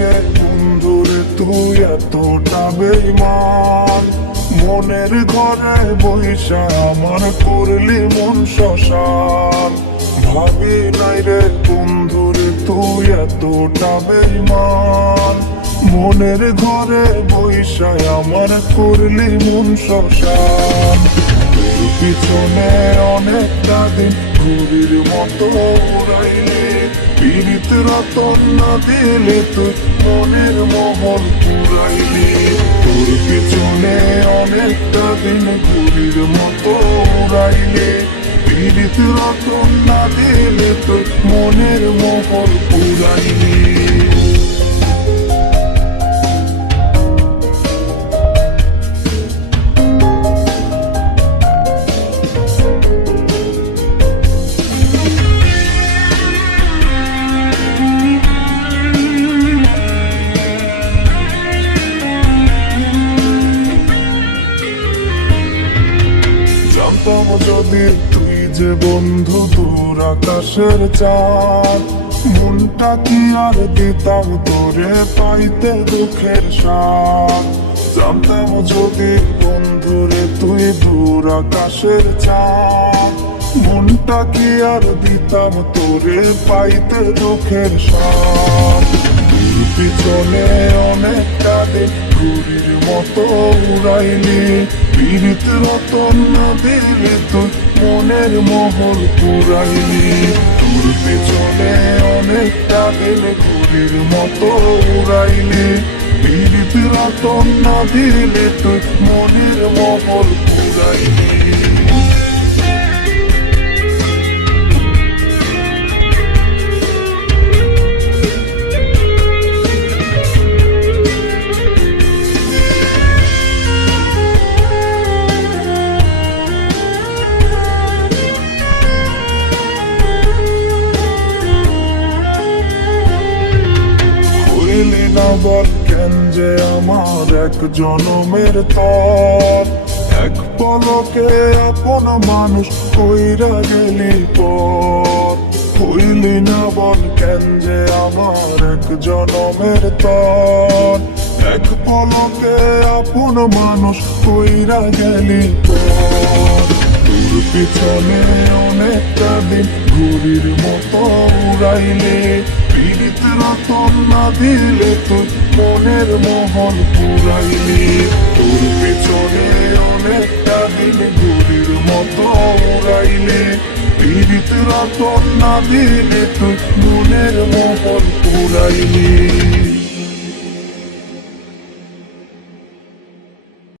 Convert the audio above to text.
রে বন্ধুরে তুই এতটা বেঈমান, মনের ঘরে বইসা আমার করলি মন শ্মশান। ভাবি নাই রে বন্ধুরে তুই এতটা বেঈমান, মনের ঘরে বইসা আমার করলি মন শ্মশান। তোর পিছনে অনেকটা দিন ঘুরির মতো উড়াইলি, পীড়িত রতন না দিলে তুই মনের মহল পুরাইলি। তোর পিছনে অনেকটা দিন ঘুরির মতো উড়াইলি, পীড়িত রতন না দিলে তুই মনের মহল পুরাইলি। জানতাম যদি তুই যে বন্ধু দূর আকাশের চাঁদ, মনটা কি আর দিতাম তোরে পাইতে দুঃখের স্বাদ। জানতাম যদি বন্ধুরে তুই দূর আকাশের চাঁদ, মনটা কি আর দিতাম তোরে পাইতে দুঃখের স্বাদ। তোর পিছনে অনেকটা দিন ঘুরির মতো উড়াইলি, পীড়িত রতন না দিলে তুই মনের মহল পুরাইলি। তোর পিছনে অনেকটা দিন ঘুরির মতো উড়াইলি, পীড়িত রতন না দিলে তুই মনের মহল পুরাইলি। হইলি না বল কেন যে আমার এক জনমের তর, এক পলকে আপন মানুষ কইরা গেলি পর। হইলি না বল কেন যে আমার এক জনমের তর, এক পলকে আপন মানুষ কইরা গেলি পর। তোর পিছনে অনেকটা দিন ঘুরির মতো উড়াইলি, পীড়িত রতন না দিলে তুই মনের মহল পুরাইলি। তোর পিছনে অনেকটা দিন ঘুরির মতো উড়াইলি, পীড়িত রতন না দিলে তুই মনের মহল পুরাইলি।